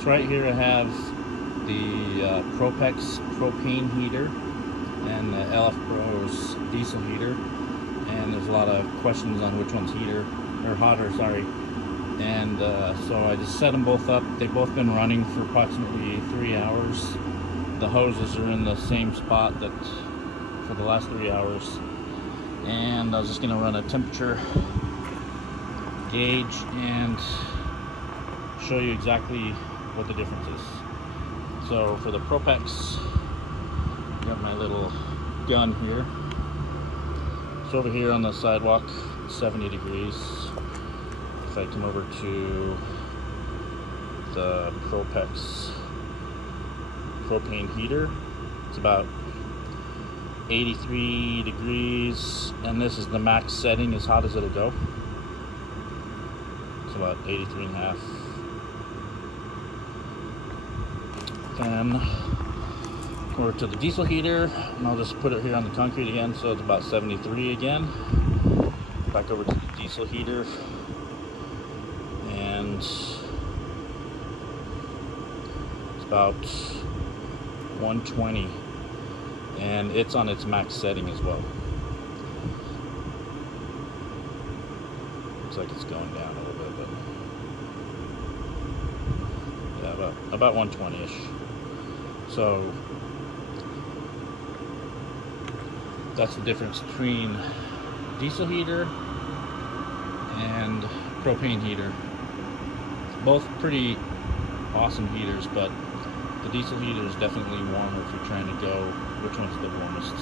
So right here I have the Propex propane heater and the LF Bros diesel heater, and there's a lot of questions on which one's heater or hotter, sorry. And so I just set them both up. They've both been running for approximately 3 hours. The hoses are in the same spot that for the last 3 hours, and I was just going to run a temperature gauge and show you exactly what the difference is. So for the Propex, I got my little gun here. It's over here on the sidewalk, 70 degrees. If I come over to the Propex propane heater, it's about 83 degrees, and this is the max setting, as hot as it'll go. It's about 83 and a half. Then over to the diesel heater, and I'll just put it here on the concrete again, so it's about 73 again. Back over to the diesel heater, and it's about 120, and it's on its max setting as well. Looks like it's going down a little bit, but yeah, about 120-ish. So that's the difference between diesel heater and propane heater. Both pretty awesome heaters, but the diesel heater is definitely warmer if you're trying to go which one's the warmest.